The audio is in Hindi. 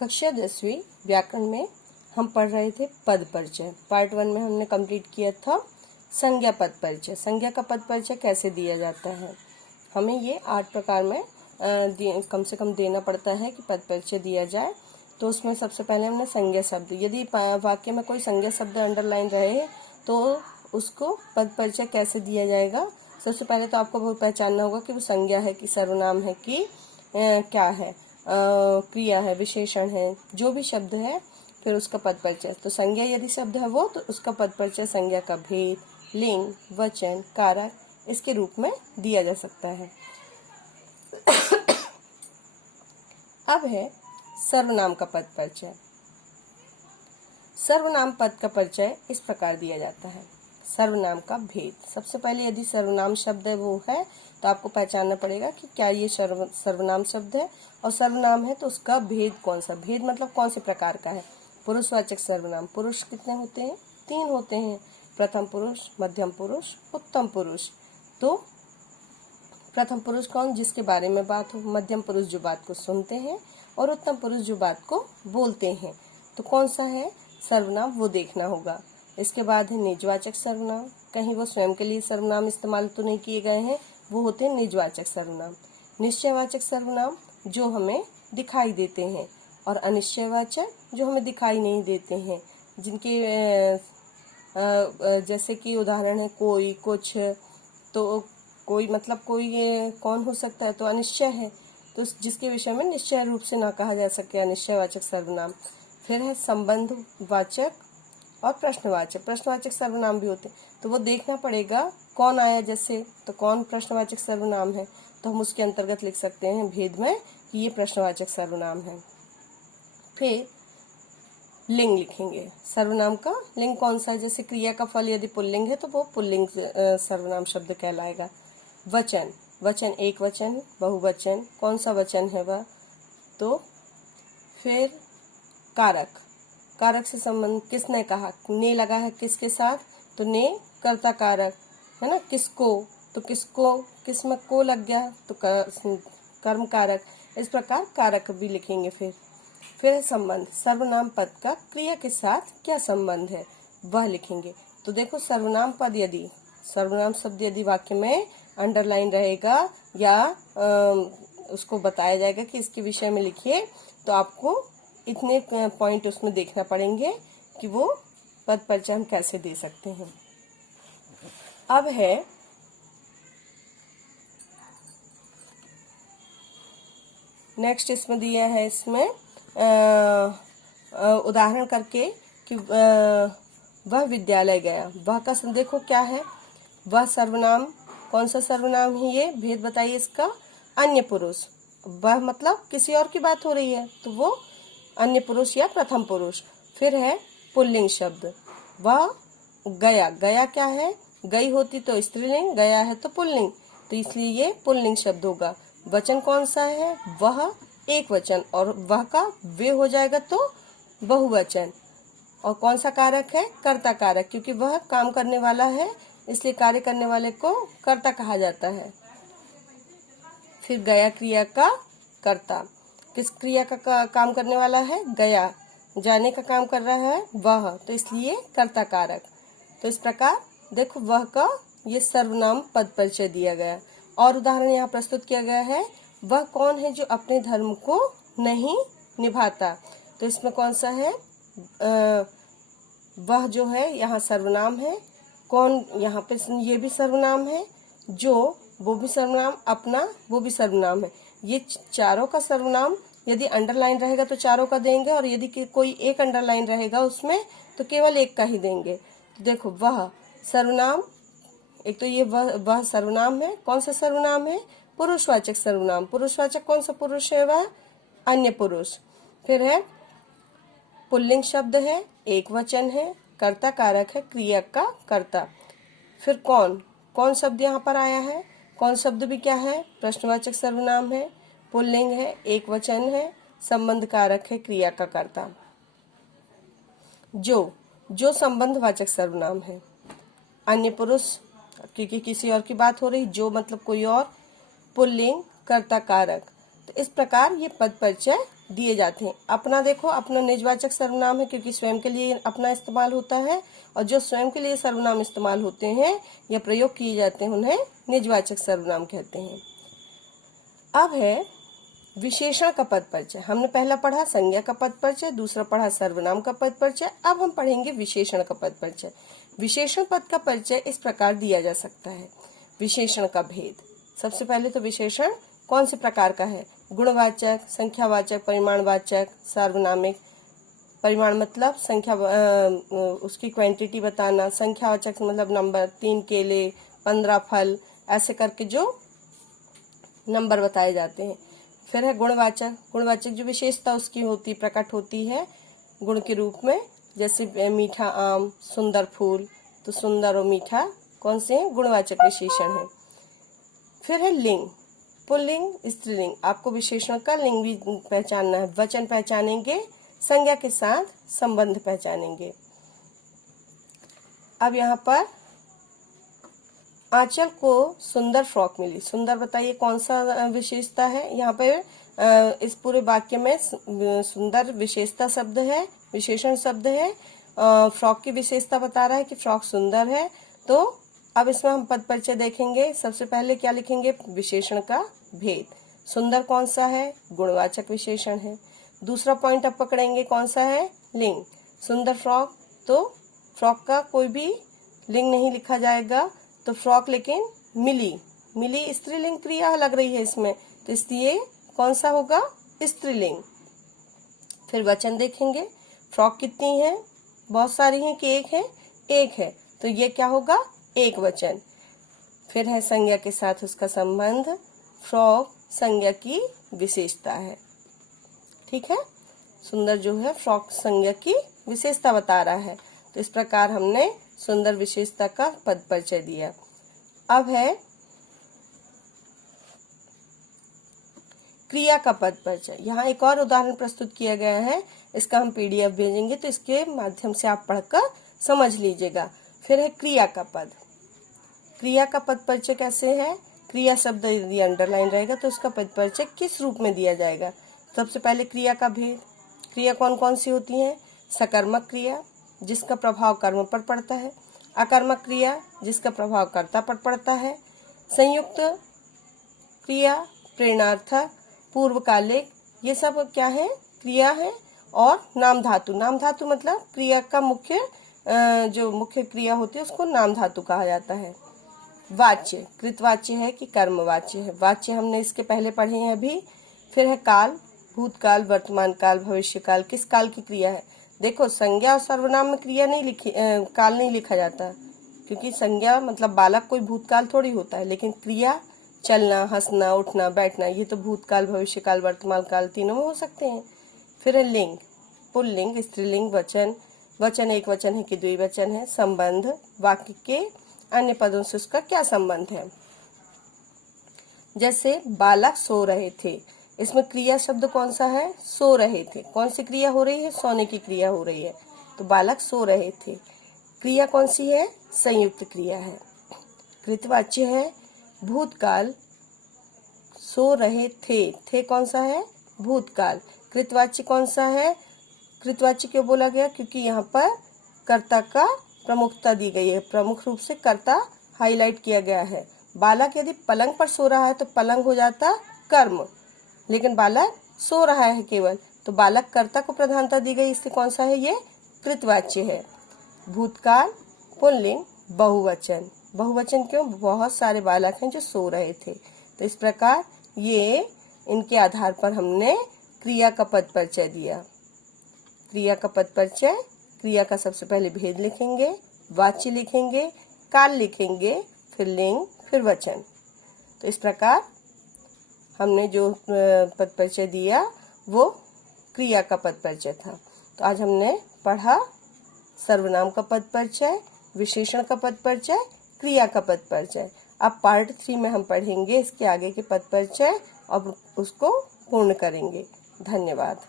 कक्षा 10वीं व्याकरण में हम पढ़ रहे थे पद परिचय। पार्ट 1 में हमने कंप्लीट किया था संज्ञा पद परिचय। संज्ञा का पद परिचय कैसे दिया जाता है, हमें ये 8 प्रकार में कम से कम देना पड़ता है कि पद परिचय दिया जाए। तो उसमें सबसे पहले हमने संज्ञा शब्द, यदि वाक्य में कोई संज्ञा शब्द अंडरलाइन रहे तो उसको पद परिचय कैसे दिया जाएगा। सबसे पहले तो आपको वो पहचानना होगा कि वो संज्ञा है कि सर्वनाम है कि क्या है, क्रिया है, विशेषण है, जो भी शब्द है फिर उसका पद परिचय। तो संज्ञा यदि शब्द है वो, तो उसका पद परिचय संज्ञा का भेद, लिंग, वचन, कारक इसके रूप में दिया जा सकता है। अब है सर्वनाम का पद परिचय। सर्वनाम पद का परिचय इस प्रकार दिया जाता है। सर्वनाम का भेद, सबसे पहले यदि सर्वनाम शब्द है वो है तो आपको पहचानना पड़ेगा कि क्या ये सर्वनाम शब्द है, और सर्वनाम है तो उसका भेद कौन सा, भेद मतलब कौन से प्रकार का है। पुरुषवाचक सर्वनाम, पुरुष कितने होते हैं, 3 होते हैं, प्रथम पुरुष, मध्यम पुरुष, उत्तम पुरुष। तो प्रथम पुरुष कौन, जिसके बारे में बात हो, मध्यम पुरुष जो बात को सुनते हैं, और उत्तम पुरुष जो बात को बोलते हैं। तो कौन सा है सर्वनाम वो देखना होगा। इसके बाद है निजवाचक सर्वनाम, कहीं वो स्वयं के लिए सर्वनाम इस्तेमाल तो नहीं किए गए हैं, वो होते हैं निजवाचक सर्वनाम। निश्चयवाचक सर्वनाम जो हमें दिखाई देते हैं, और अनिश्चयवाचक जो हमें दिखाई नहीं देते हैं, जिनके जैसे कि उदाहरण है कोई, कुछ। तो कोई मतलब कोई कौन हो सकता है, तो अनिश्चय है, तो जिसके विषय में निश्चय रूप से ना कहा जा सके, अनिश्चयवाचक सर्वनाम। फिर है संबंधवाचक और प्रश्नवाचक, प्रश्नवाचक सर्वनाम भी होते हैं। तो वो देखना पड़ेगा कौन आया, जैसे तो कौन प्रश्नवाचक सर्वनाम है, तो हम उसके अंतर्गत लिख सकते हैं भेद में कि ये प्रश्नवाचक सर्वनाम है। फिर लिंग लिखेंगे, सर्वनाम का लिंग कौन सा है, जैसे क्रिया का फल यदि पुल्लिंग है तो वो पुल्लिंग सर्वनाम शब्द कहलाएगा। वचन, वचन एक वचन, बहुवचन, कौन सा वचन है वह। तो फिर कारक, कारक से संबंध, किसने कहा, ने लगा है किसके साथ, तो ने कर्ता कारक है ना, किसको, तो किसको, किस में को लग गया तो कर्म कारक। इस प्रकार कारक भी लिखेंगे। फिर है संबंध, सर्वनाम पद का क्रिया के साथ क्या संबंध है वह लिखेंगे। तो देखो सर्वनाम पद यदि, सर्वनाम शब्द यदि वाक्य में अंडरलाइन रहेगा या उसको बताया जाएगा कि इसके विषय में लिखिए, तो आपको इतने पॉइंट उसमें देखना पड़ेंगे कि वो पद परिचय हम कैसे दे सकते हैं। अब है नेक्स्ट, इसमें दिया है, इसमें उदाहरण करके कि वह विद्यालय गया। वह का देखो क्या है, वह सर्वनाम, कौन सा सर्वनाम है ये, भेद बताइए इसका। अन्य पुरुष, वह मतलब किसी और की बात हो रही है तो वो अन्य पुरुष या प्रथम पुरुष। फिर है पुल्लिंग शब्द, वह गया, गया क्या है, गई होती तो स्त्रीलिंग, गया है तो पुल्लिंग, तो इसलिए ये पुल्लिंग शब्द होगा। वचन कौन सा है, वह एक वचन, और वह का वे हो जाएगा तो बहुवचन। और कौन सा कारक है, कर्ता कारक, क्योंकि वह काम करने वाला है इसलिए कार्य करने वाले को कर्ता कहा जाता है। फिर गया क्रिया का कर्ता, किस क्रिया का काम करने वाला है, गया, जाने का काम कर रहा है वह, तो इसलिए कर्ता कारक। तो इस प्रकार देखो वह का ये सर्वनाम पद परिचय दिया गया। और उदाहरण यहाँ प्रस्तुत किया गया है, वह कौन है जो अपने धर्म को नहीं निभाता, तो इसमें कौन सा है, वह जो है यहाँ सर्वनाम है, कौन यहाँ पे ये भी सर्वनाम है, जो वो भी सर्वनाम, अपना वो भी सर्वनाम है। ये चारों का सर्वनाम यदि अंडरलाइन रहेगा तो चारों का देंगे, और यदि कोई एक अंडरलाइन रहेगा उसमें तो केवल एक का ही देंगे। तो देखो वह सर्वनाम, एक तो ये वह सर्वनाम है, कौन सा सर्वनाम है, पुरुषवाचक सर्वनाम। पुरुषवाचक कौन सा पुरुष है, वह अन्य पुरुष। फिर है पुल्लिंग शब्द है, एक वचन है, कर्ता कारक है, क्रिया का कर्ता। फिर कौन, कौन शब्द यहाँ पर आया है, कौन शब्द भी क्या है, प्रश्नवाचक सर्वनाम है, पुल्लिंग है, एक वचन है, संबंध कारक है, क्रिया का कर्ता। जो संबंधवाचक सर्वनाम है, अन्य पुरुष क्योंकि किसी और की बात हो रही, जो मतलब कोई और, पुल्लिंग, कर्ता कारक। तो इस प्रकार ये पद परिचय दिए जाते हैं। अपना देखो, अपना निजवाचक सर्वनाम है क्योंकि स्वयं के लिए अपना इस्तेमाल होता है, और जो स्वयं के लिए सर्वनाम इस्तेमाल होते हैं या प्रयोग किए जाते हैं उन्हें निजवाचक सर्वनाम कहते हैं। अब है विशेषण का पद परिचय। हमने पहला पढ़ा संज्ञा का पद परिचय, दूसरा पढ़ा सर्वनाम का पद परिचय। अब हम पढ़ेंगे विशेषण का पद परिचय। विशेषण पद का परिचय इस प्रकार दिया जा सकता है। विशेषण का भेद। सबसे पहले तो विशेषण कौन से प्रकार का है? गुणवाचक, संख्यावाचक, परिमाणवाचक, सार्वनामिक। परिमाण मतलब संख्या, उसकी क्वांटिटी बताना। संख्यावाचक मतलब नंबर, 3 केले, 15 फल, ऐसे करके जो नंबर बताए जाते हैं। फिर है गुणवाचक। गुणवाचक जो विशेषता उसकी होती, प्रकट होती है गुण के रूप में, जैसे मीठा आम, सुंदर फूल। तो सुंदर और मीठा कौन से हैं? गुणवाचक विशेषण है। फिर है लिंग, पुल्लिंग, स्त्रीलिंग। आपको विशेषण का लिंग भी पहचानना है। वचन पहचानेंगे, संज्ञा के साथ संबंध पहचानेंगे। अब यहाँ पर आंचल को सुंदर फ्रॉक मिली। सुंदर बताइए कौन सा विशेषता है? यहाँ पे इस पूरे वाक्य में सुंदर विशेषता शब्द है, विशेषण शब्द है। फ्रॉक की विशेषता बता रहा है कि फ्रॉक सुंदर है। तो अब इसमें हम पद परिचय देखेंगे। सबसे पहले क्या लिखेंगे? विशेषण का भेद। सुंदर कौन सा है? गुणवाचक विशेषण है। दूसरा पॉइंट अब पकड़ेंगे, कौन सा है? लिंग। सुंदर फ्रॉक, तो फ्रॉक का कोई भी लिंग नहीं लिखा जाएगा, तो फ्रॉक लेकिन मिली। मिली स्त्रीलिंग क्रिया लग रही है इसमें, तो इसलिए कौन सा होगा? स्त्रीलिंग। फिर वचन देखेंगे। फ्रॉक कितनी है? बहुत सारी हैं कि एक है? एक है, तो ये क्या होगा? एक वचन। फिर है संज्ञा के साथ उसका संबंध। फ्रॉक संज्ञा की विशेषता है। ठीक है, सुंदर जो है फ्रॉक संज्ञा की विशेषता बता रहा है। तो इस प्रकार हमने सुंदर विशेषता का पद परिचय दिया। अब है क्रिया का पद परिचय। यहाँ एक और उदाहरण प्रस्तुत किया गया है, इसका हम पीडीएफ भेजेंगे, तो इसके माध्यम से आप पढ़कर समझ लीजिएगा। फिर है क्रिया का पद। क्रिया का पद परिचय कैसे है? क्रिया शब्द यदि अंडरलाइन रहेगा तो उसका पद परिचय किस रूप में दिया जाएगा? सबसे पहले क्रिया का भेद। क्रिया कौन कौन सी होती है? सकर्मक क्रिया, जिसका प्रभाव कर्म पर पड़ता है। अकर्मक क्रिया, जिसका प्रभाव कर्ता पर पड़ता है। संयुक्त क्रिया, प्रेरणार्थक, पूर्वकालिक, ये सब क्या है? क्रिया है। और नाम धातु। नाम धातु मतलब क्रिया का मुख्य, जो मुख्य क्रिया होती है उसको नाम धातु कहा जाता है। वाच्य, कृतवाच्य है कि कर्मवाच्य है? वाच्य हमने इसके पहले पढ़े हैं अभी। फिर है काल, भूतकाल, वर्तमान काल, भविष्य काल। किस काल की क्रिया है? देखो, संज्ञा और सर्वनाम में क्रिया नहीं लिखी, काल नहीं लिखा जाता, क्योंकि संज्ञा मतलब बालक कोई भूतकाल थोड़ी होता है, लेकिन क्रिया चलना, हंसना, उठना, बैठना, ये तो भूतकाल, भविष्य काल, वर्तमान काल तीनों में हो सकते हैं। फिर है लिंग, पुल्लिंग, स्त्रीलिंग, वचन। वचन एक वचन है कि द्विवचन है। संबंध, वाक्य के अन्य पदों से उसका क्या संबंध है? जैसे बालक सो रहे थे, इसमें क्रिया शब्द कौन सा है? सो रहे थे। कौन सी क्रिया हो रही है? सोने की क्रिया हो रही है, तो बालक सो रहे थे। क्रिया कौन सी है? संयुक्त क्रिया है। कृतवाच्य है भूतकाल, सो रहे थे कौन सा है? भूतकाल। कृतवाच्य कौन सा है? कृतवाच्य क्यों बोला गया? क्योंकि यहाँ पर कर्ता का प्रमुखता दी गई है, प्रमुख रूप से कर्ता हाईलाइट किया गया है। बालक यदि पलंग पर सो रहा है तो पलंग हो जाता कर्म, लेकिन बालक सो रहा है केवल, तो बालक कर्ता को प्रधानता दी गई, इससे कौन सा है? ये कृतवाच्य है। भूतकाल, पुल्लिंग, बहुवचन। बहुवचन क्यों? बहुत सारे बालक हैं जो सो रहे थे। तो इस प्रकार ये इनके आधार पर हमने क्रिया का पद परिचय दिया। क्रिया का पद परिचय, क्रिया का सबसे पहले भेद लिखेंगे, वाच्य लिखेंगे, काल लिखेंगे, फिर लिंग, फिर वचन। तो इस प्रकार हमने जो पद परिचय दिया वो क्रिया का पद परिचय था। तो आज हमने पढ़ा सर्वनाम का पद परिचय, विशेषण का पद परिचय, क्रिया का पद परिचय। अब पार्ट 3 में हम पढ़ेंगे इसके आगे के पद परिचय और उसको पूर्ण करेंगे। धन्यवाद।